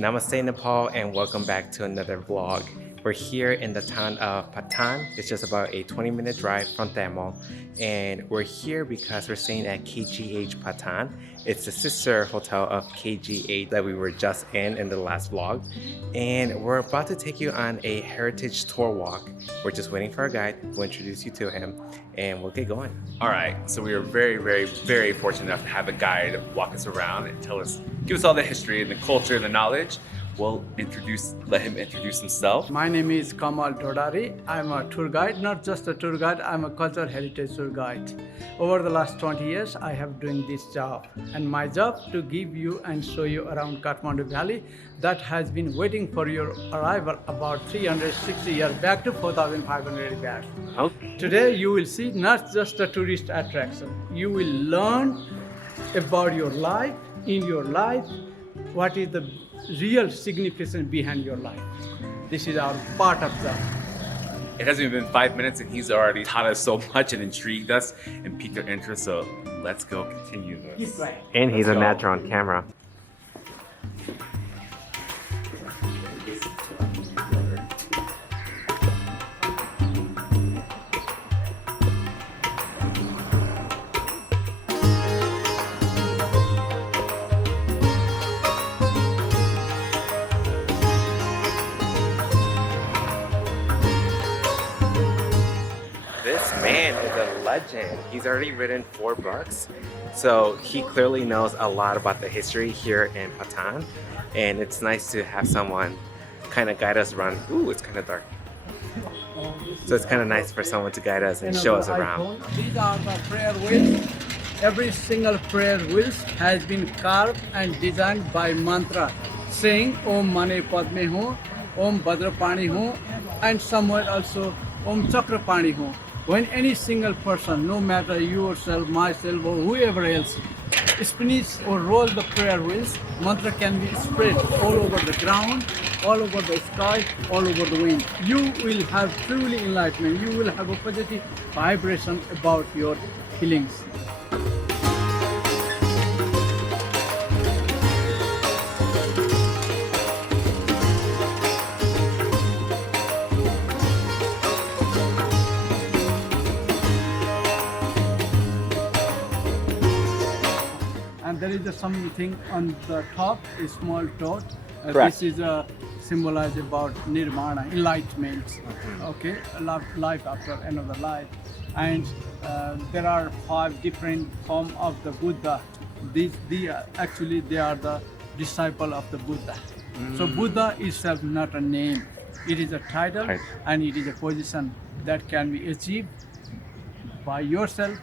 Namaste Nepal and welcome back to another vlog. We're here in the town of Patan. It's just about a 20-minute drive from Tamil, and we're here because we're staying at KGH Patan. It's the sister hotel of KGH that we were just in the last vlog, and we're about to take you on a heritage tour walk. We're just waiting for our guide. We'll introduce you to him and we'll get going. All right, so we are very fortunate enough to have a guide walk us around and give us all the history and the culture and the knowledge. We'll let him introduce himself. My name is Kamal. I'm a tour guide, not just a tour guide, I'm a cultural heritage tour guide. Over the last 20 years, I have doing this job. And my job to give you and show you around Kathmandu Valley that has been waiting for your arrival about 360 years back to 4,500 years back. Okay. Today you will see not just a tourist attraction. You will learn about your life, in your life, what is the real significance behind your life. This is our part of that. It hasn't even been 5 minutes and he's already taught us so much and intrigued us and piqued our interest, so let's go continue this. And he's Let's a go. natural on camera. This man is a legend. He's already written 4 books, so he clearly knows a lot about the history here in Patan, and it's nice to have someone kind of guide us around. Ooh, it's kind of dark. So it's kind of nice for someone to guide us and show us around. These are the prayer wheels. Every single prayer wheels has been carved and designed by mantra, saying Om Mane Padme Ho, Om Bhadrapani Ho, and somewhere also Om Chakrapani Ho. When any single person, no matter yourself, myself, or whoever else, spins or roll the prayer wheels, mantra can be spread all over the ground, all over the sky, all over the wind. You will have truly enlightenment. You will have a positive vibration about your feelings. And there is something on the top, a small dot. Correct. This is symbolize about nirvana, enlightenment. Okay, life after another life. And there are 5 different forms of the Buddha. Actually, they are the disciple of the Buddha. So Buddha itself not a name. It is a title, Right. and it is a position that can be achieved by yourself.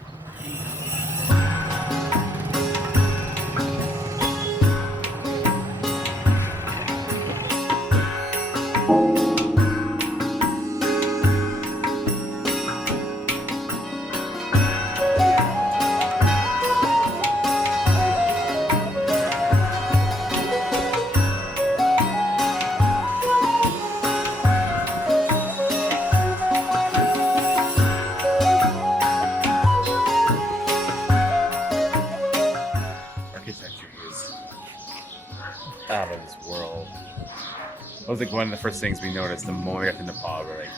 Architecture is out of this world. That was like one of the first things we noticed the moment we got to Nepal. We're like,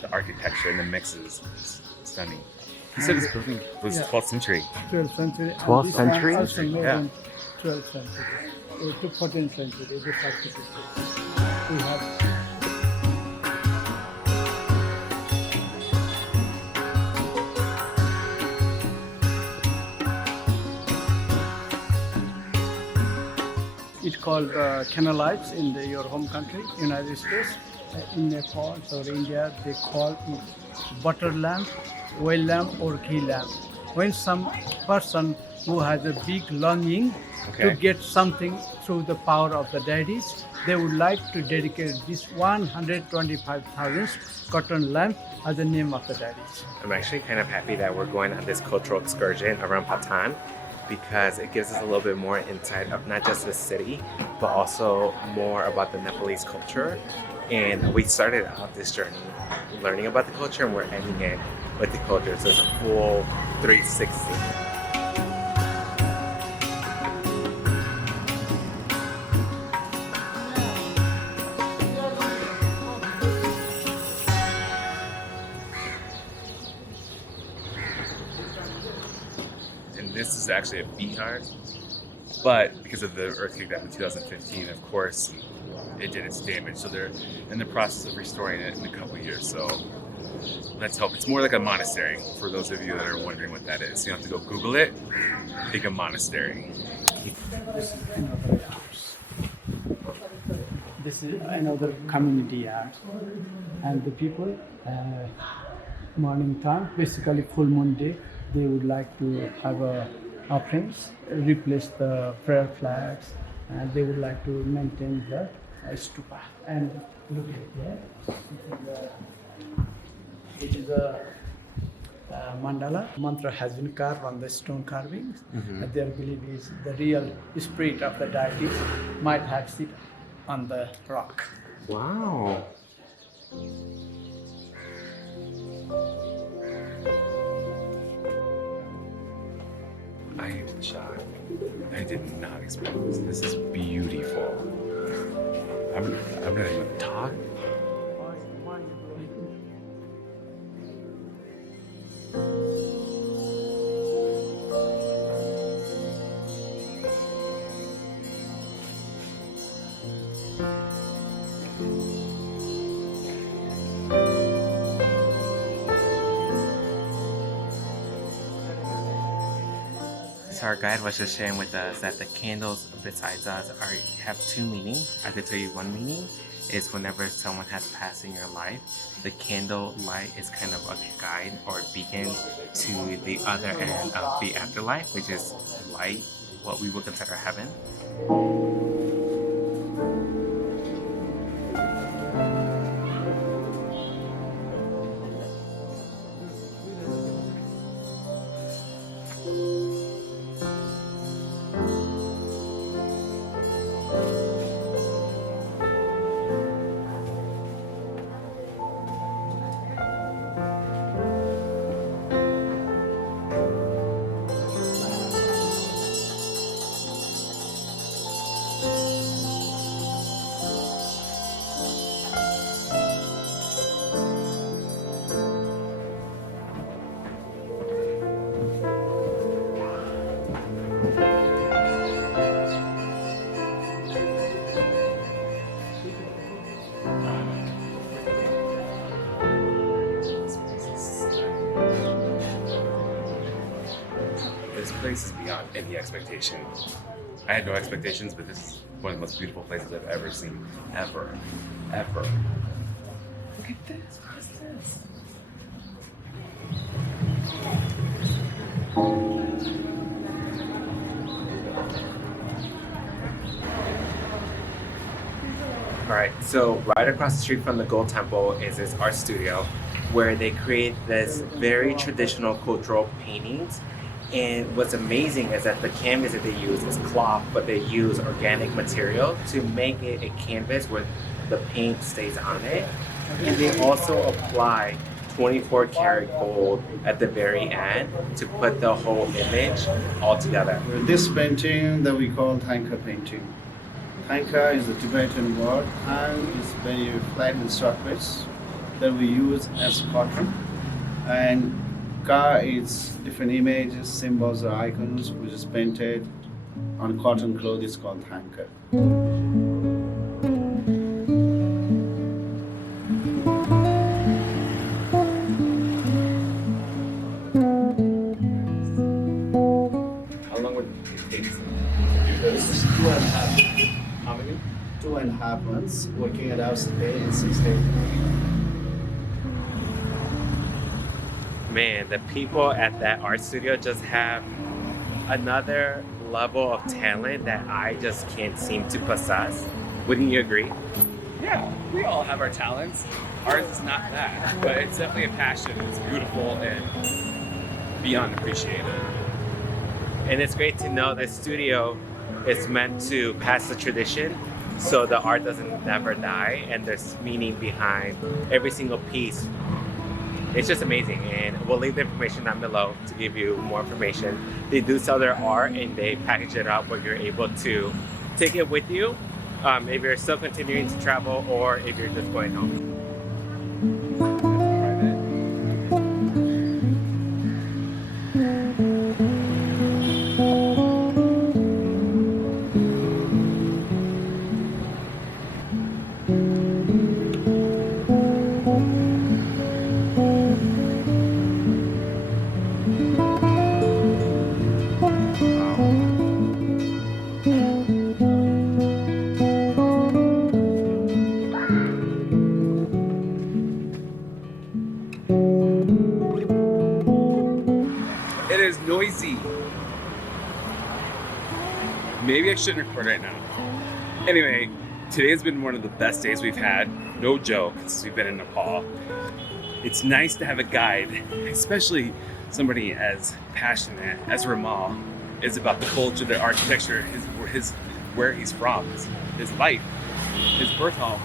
the architecture and the mixes is stunning. He said this building was 12th century. 12th century. 12th and this one century? also more Yeah. than 12th century. To 14th century. This architecture. We have. It's called canalites in your home country, United States. In Nepal or India, they call it butter lamp, oil lamp, or ghee lamp. When some person who has a big longing to Okay. get something through the power of the deities, they would like to dedicate this 125,000 cotton lamp as the name of the deities. I'm actually kind of happy that we're going on this cultural excursion around Patan because it gives us a little bit more insight of not just the city, but also more about the Nepalese culture. And we started out this journey learning about the culture, and we're ending it with the culture. So it's a full 360. this is actually a Bihar, but because of the earthquake that happened in 2015, of course, it did its damage. So they're in the process of restoring it in a couple of years. So let's hope. It's more like a monastery for those of you that are wondering what that is. You don't have to go Google it. Think of monastery. This is another community art, and the people morning time, basically full moon day, they would like to have offerings, replace the prayer flags, and they would like to maintain the stupa. And look at here, it is a mandala. Mantra has been carved on the stone carvings. Their belief is the real spirit of the deities might have sit on the rock. Wow. I am shocked. I did not expect this. This is beautiful. I'm not even talk. So our guide was just sharing with us that the candles besides us have two meanings. I could tell you one meaning is whenever someone has passed in your life, the candle light is kind of a guide or beacon to the other end of the afterlife, which is light, what we would consider heaven. This place is beyond any expectation. I had no expectations, but this is one of the most beautiful places I've ever seen. Ever. Ever. Look at this. What is this? Alright, so right across the street from the Gold Temple is this art studio where they create this very traditional cultural paintings. And what's amazing is that the canvas that they use is cloth, but they use organic material to make it a canvas where the paint stays on it. And they also apply 24 karat gold at the very end to put the whole image all together. This painting that we call thangka painting. Thangka is the Tibetan word and is very flat and surface that we use as cotton. And ka is different images, symbols or icons which is painted on cotton cloth is called thangka. How long would it take to do This this? is 2.5. How many? 2.5 months working at house day in 6 days. Man, the people at that art studio just have another level of talent that I just can't seem to possess. Wouldn't you agree? Yeah, we all have our talents. Ours is not that, but it's definitely a passion. It's beautiful and beyond appreciated. And it's great to know the studio is meant to pass the tradition so the art doesn't never die and there's meaning behind every single piece. It's just amazing, and we'll leave the information down below to give you more information. They do sell their art and they package it up where you're able to take it with you if you're still continuing to travel or if you're just going home. I shouldn't record right now. Anyway, today's been one of the best days we've had. No joke, since we've been in Nepal. It's nice to have a guide, especially somebody as passionate as Ramal is about the culture, the architecture, his where he's from, his life, his birth home,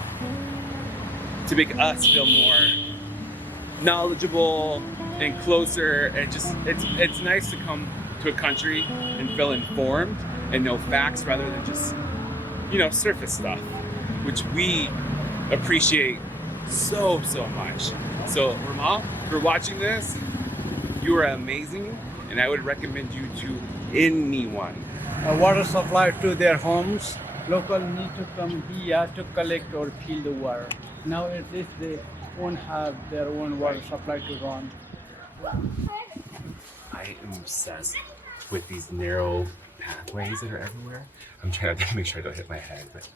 to make us feel more knowledgeable and closer. And just it's nice to come to a country and feel informed and know facts rather than just, you know, surface stuff, which we appreciate so much. So Ramal, if you're watching this, you are amazing, and I would recommend you to anyone. Water supply to their homes. Local need to come here to collect or fill the water. Now at least they won't have their own water supply to run. I am obsessed with these narrow pathways that are everywhere. I'm trying to make sure I don't hit my head, but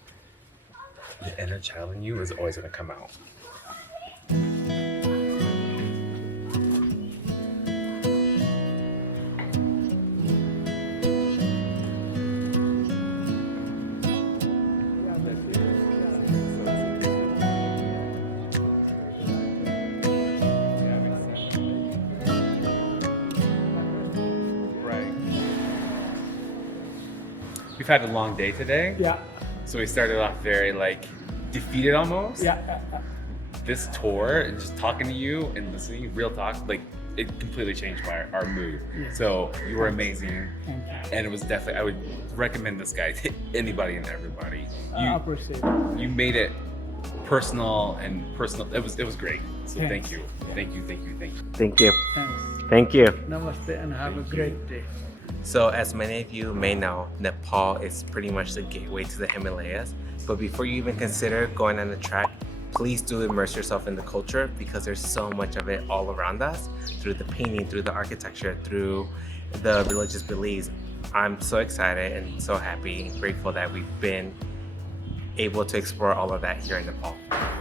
the inner child in you is always going to come out. We've had a long day today. Yeah. So we started off very like defeated almost. Yeah. This tour and just talking to you and listening, real talk, like it completely changed our mood. Yeah. So you were amazing. Thank you. And it was definitely, I would recommend this guy to anybody and everybody. I appreciate it. You made it personal and personal. It was great. So Thanks. thank you. Thank you. Thank you. Thanks. Thank you. Namaste and have a great day. So as many of you may know, Nepal is pretty much the gateway to the Himalayas. But before you even consider going on the trek, please do immerse yourself in the culture, because there's so much of it all around us, through the painting, through the architecture, through the religious beliefs. I'm so excited and so happy and grateful that we've been able to explore all of that here in Nepal.